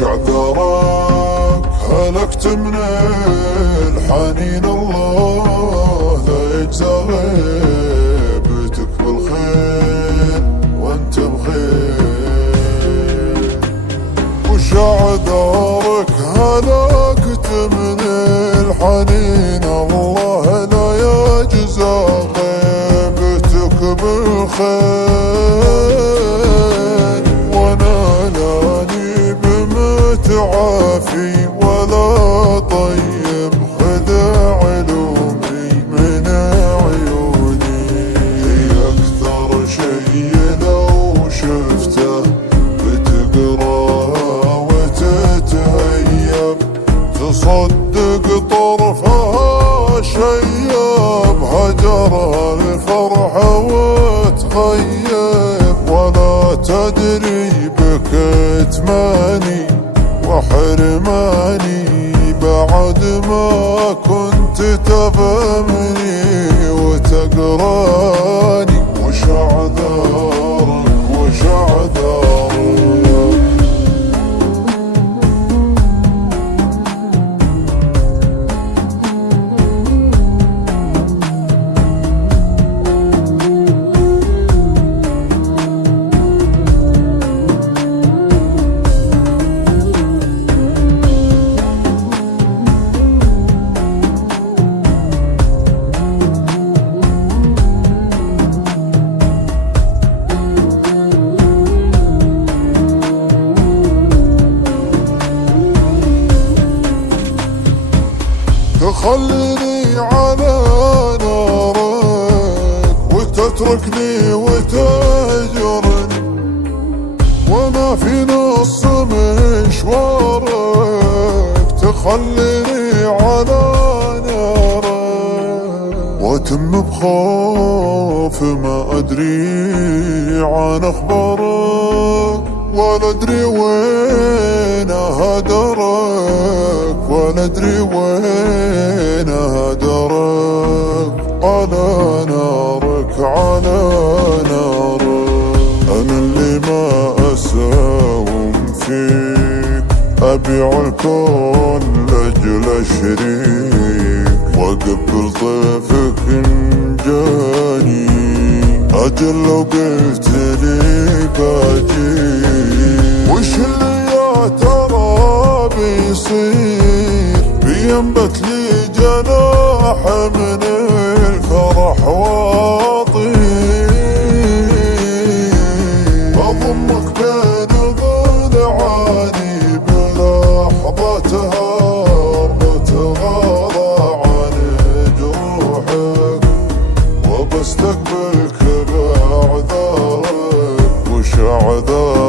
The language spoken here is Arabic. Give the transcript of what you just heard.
وش اعذارك هلكت من الحنين، الله لا يجزى غيبتك بالخير وانت بخير. وش اعذارك هلكت من الحنين، الله لا يجزى غيبتك بالخير. وانا لاني بمتعافي ولا طيب خذ علومي من عيوني. هي اكثر شي لو شفته بتقراه وتتهيب، تصدق طرفها شيب، هجرها الفرحة وتغيب. ولا تدري بكتماني وحرماني بعد ما كنت تفهمني وتقراني. وش اعذارك وش اعذارك؟ تخليني على نارك وتتركني وتهجرني، وانا في نص مشوارك تخليني على نارك. واتم بخوف ما ادري عن اخبارك، ولا ادري وين هدرك، ولا ادري وين هدرك. على نارك على نارك، انا اللي ما اساوم فيك، ابيع الكون لاجل شريك، واقبل ضيفك ان جاني، اجل لو قلت لي باجيك. وش اللي يا ترى بيصير، بينبت لي جناح من الفرح واطير، بضمك بين ضلعاني بلحظتها بتغاضى عن جروحك، وبستقبلك بعذارك. وش اعذارك